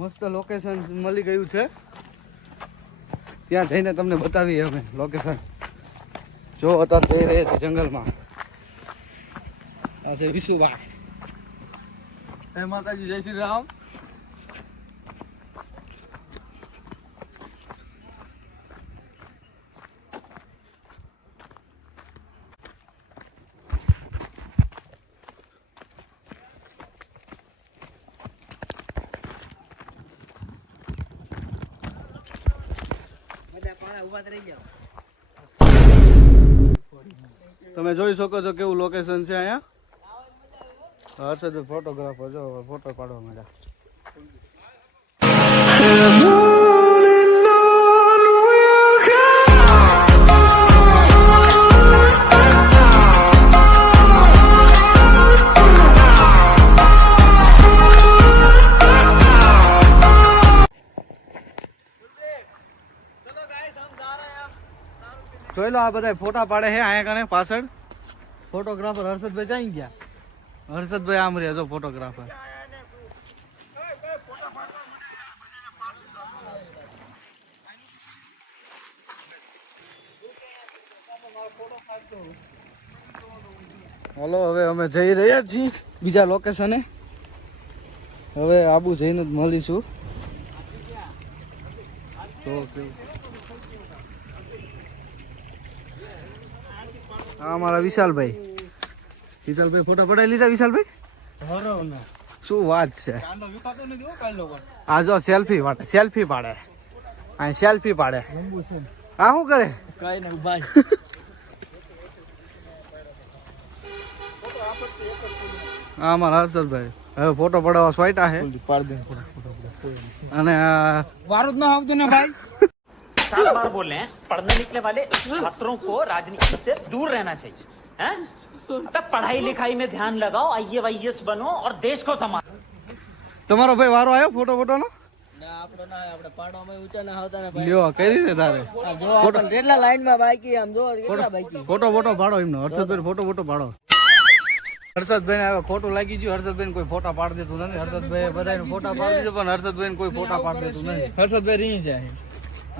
મસ્ત લોકેશન મળી ગયું છે, ત્યાં જઈને તમને બતાવીએ અમે લોકેશન. જો અત્યારે જઈ રહ્યા છે જંગલમાં. આ છે વિશુભાઈ. હે માતાજી, જય શ્રી રામ. તમે જોઈ શકો છો કેવું લોકેશન છે અહીંયા. હર્ષદ ફોટોગ્રાફર જો ફોટો પાડવા માંડ્યા. જોઈ લો આ બધા ફોટા પાડે છે અહીંયા કણે પાછળ. ફોટોગ્રાફર હર્ષદભાઈ ક્યાં ગયા? હર્ષદભાઈ આમ રહ્યા જો ફોટોગ્રાફર. હલો, હવે અમે જઈ રહ્યા છીએ બીજા લોકેશને. હવે આબુ જઈને જ મળીશું. તો હા, અમારા વિશાલભાઈ. વિશાલભાઈ ફોટા પડાવી લીધા? વિશાલભાઈ શું વાત છે? આ જો સેલ્ફી પાડે, સેલ્ફી પાડે, આ સેલ્ફી પાડે. હા, શું કરે? કઈ નહીં ભાઈ. હા, અમારા હર્ષદભાઈ હવે ફોટો પડાવવા સ્વાઈટા છે. અને વારું જ ના આવતું ને ભાઈ. 7 बार बोल रहे हैं, पढ़ने निकले वाले छात्रों को राजनीति से दूर रहना चाहिए. हैं? अबे पढ़ाई लिखाई में ध्यान लगाओ, IAS बनो और देश को संभालो. તમારો ભાઈ વારો આવ્યો ફોટો ફોટોનો? આપણે ના, આપણે પાડવામાં ઊંચા ના આવતા ને ભાઈ. લ્યો કરી ને તારે જો આપણે કેટલા લાઈનમાં બાકી આમ જો કેટલા બાકી. ફોટો ફોટો પાડો એમનો. હર્ષદભાઈ ફોટો ફોટો પાડો. હર્ષદભાઈ હવે ખોટું લાગી ગયું. હર્ષદભાઈ કોઈ ફોટા પાડી દેતું નથી. હર્ષદભાઈ બધાને ફોટા પાડી દીધું પણ હર્ષદભાઈ કોઈ ફોટા પાડી દેતું નથી. હર્ષદભાઈ રીંગ જાય.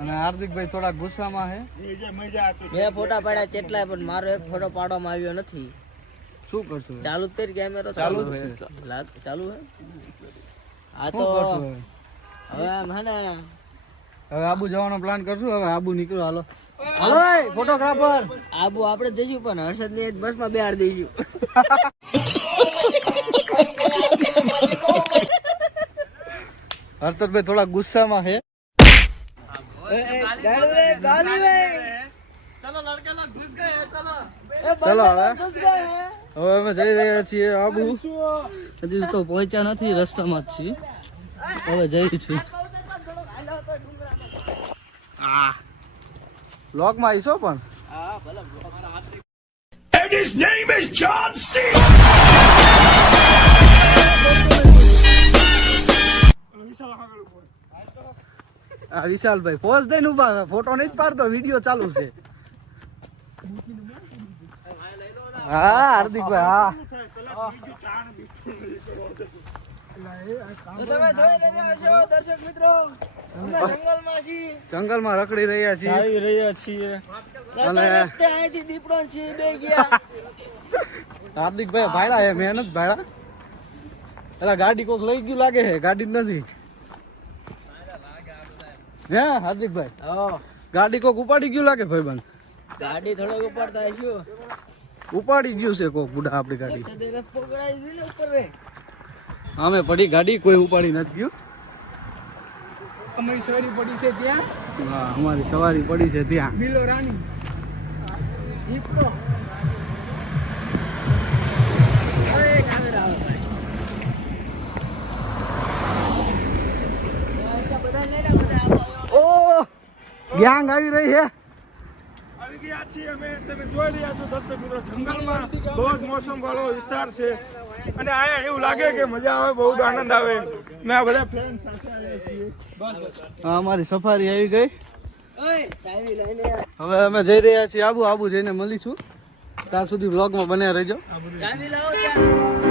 અને હાર્દિકભાઈ થોડા ગુસ્સામાં છે. મેં ફોટા પાડ્યા કેટલાય પણ મારો એક ફોટો પાડવામાં આવ્યો નથી. શું કરશું? ચાલુ જ કરી કેમેરો ચાલુ ચાલુ હે. આ તો હવે આમ હે ને હવે આબુ જવાનો પ્લાન કરશું. હવે આબુ નીકળો. હાલો હાલો ફોટોગ્રાફર. આબુ આપણે જઈશું પણ હર્ષદ ની બસમાં બેહાડ દઈશું. હર્ષદભાઈ થોડા ગુસ્સામાં છે. ચલો હવે અમે જઈ રહ્યા છીએ આબુ. હજી તો પહોંચ્યા નથી, રસ્તામાં જ છીએ. હવે જઈએ છીએ. બ્લોગમાં આવીશો પણ. And his name is John C. આ વિશાલભાઈ પોઝ દઈને ઉભા. ફોટો નહીં જ પાડતો, વિડીયો ચાલુ છે. હા હાર્દિકભાઈ. હા દર્શક મિત્રો જંગલમાં છીએ, જંગલમાં રખડી રહ્યા છીએ. અને અહીંથી દીપડો છે બે ગયા. હાર્દિકભાઈ ભાડા હે, મહેનત ભાડા. એટલે ગાડી કોક લઈ ગયું લાગે છે. ગાડી જ નથી. હે હાર્દિકભાઈ? ગાડી કોક ઉપાડી ગયું લાગે ભાઈબંધ. ગાડી થોડોક ઉપાડતા શું ઉપાડી ગયું છે કોક બુડા આપણી ગાડી. અમે પડી ગાડી, કોઈ ઉપાડી નથી ગયું. અમારી સવારી પડી છે ત્યાં. હા, અમારી સવારી પડી છે ત્યાં. બિલો રાની જીપો. ઓ ગેંગ આવી રહી છે. તમે જોઈ રહ્યા છો દર્શક મિત્રો, જંગલમાં બહુ જ મોસમ વાળો વિસ્તાર છે અને અહીંયા એવું લાગે કે મજા આવે, બહુ જ આનંદ આવે. મેં આ બધા ફ્રેન્ડ સાથે આવ્યા છીએ. હા, અમારી સફારી આવી ગઈ. હવે અમે જઈ રહ્યા છીએ આબુ. આબુ જઈને મળીશું. ત્યાં સુધી વ્લોગમાં બન્યા રહેજો. ચાવી લાવો ત્યાં.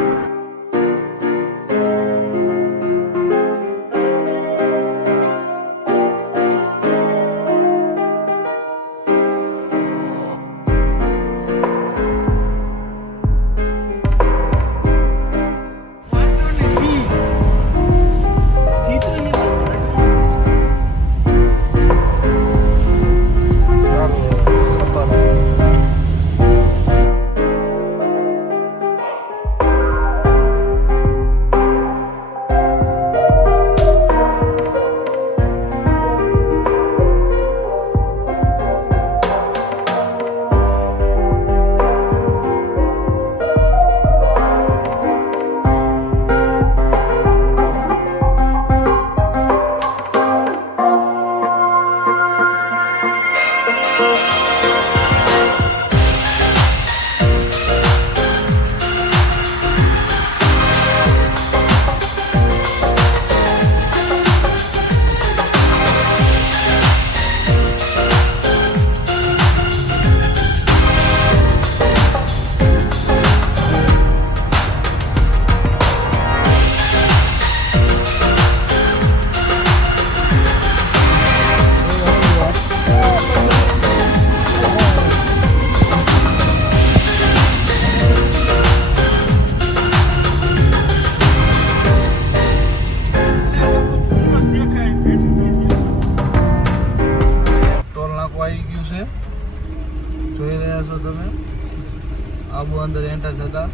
આબુ અંદર એન્ટર થતા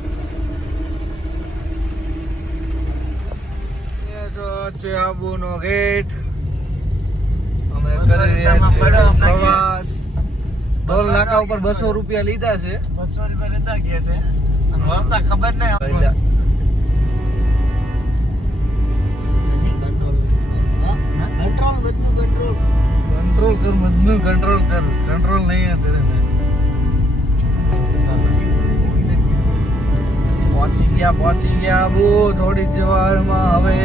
છે આબુ નો ગેટ. અમે કરી રહ્યા છીએ પ્રવાસ. ટોલ નાકા ઉપર 200 રૂપિયા લીધા છે. 200 રૂપિયા લીધા ગેટે અને વળતા ખબર નહીં. कंट्रोल बदलू कंट्रोल कंट्रोल कर मजनू कंट्रोल कर कंट्रोल नहीं है तेरे में. पहुंची गया वो थोड़ी जवार में હવે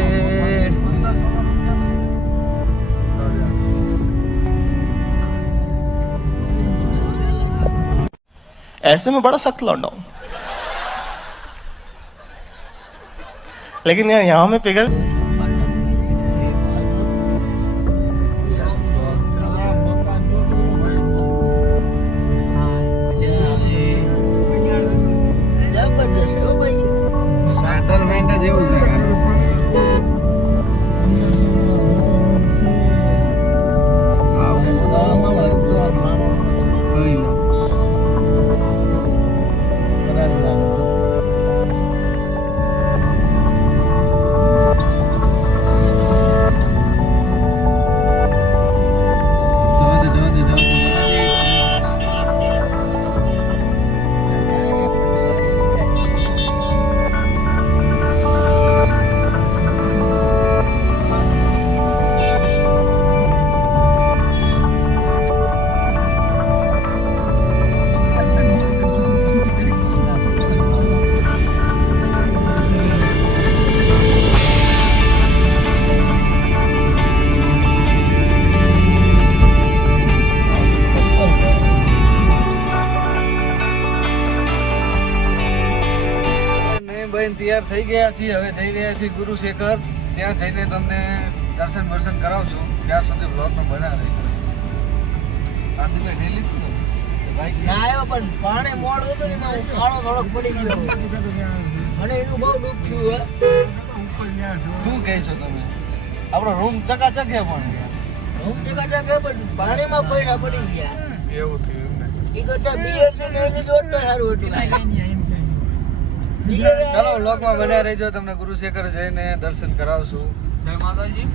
ऐसे में बड़ा सख्त लौंडा हूं, लेकिन यार यहाँ में पिघल સેટલમેન્ટ જેવું છે. તૈયાર થઈ ગયા છીએ. હવે જઈ રહ્યા છીએ ગુરુશેખર. ત્યાં જઈને તમને દર્શન વર્શન કરાવશું. ત્યાં સુધી બ્લોગમાં બના રહેજો. આથી મેં લીધું ને બાઈક ના આવ્યો પણ પાણી મોડ હતું ને એમાં હું કાળો થોડોક પડી ગયો મને એનું બહુ દુઃખ થયું. શું કહેશો તમે? આપણો રૂમ ચકાચક છે પણ હું ચકાચક પણ પાણીમાં પૈડા પડી ગયા. એવું થયું ને. એ કરતા બિયર થી લેલી જોટ તો સારું હતું. ચાલો વ્લોગમાં બન્યા રહેજો. તમને ગુરુશેખર જઈને દર્શન કરાવશું. જય માતાજી.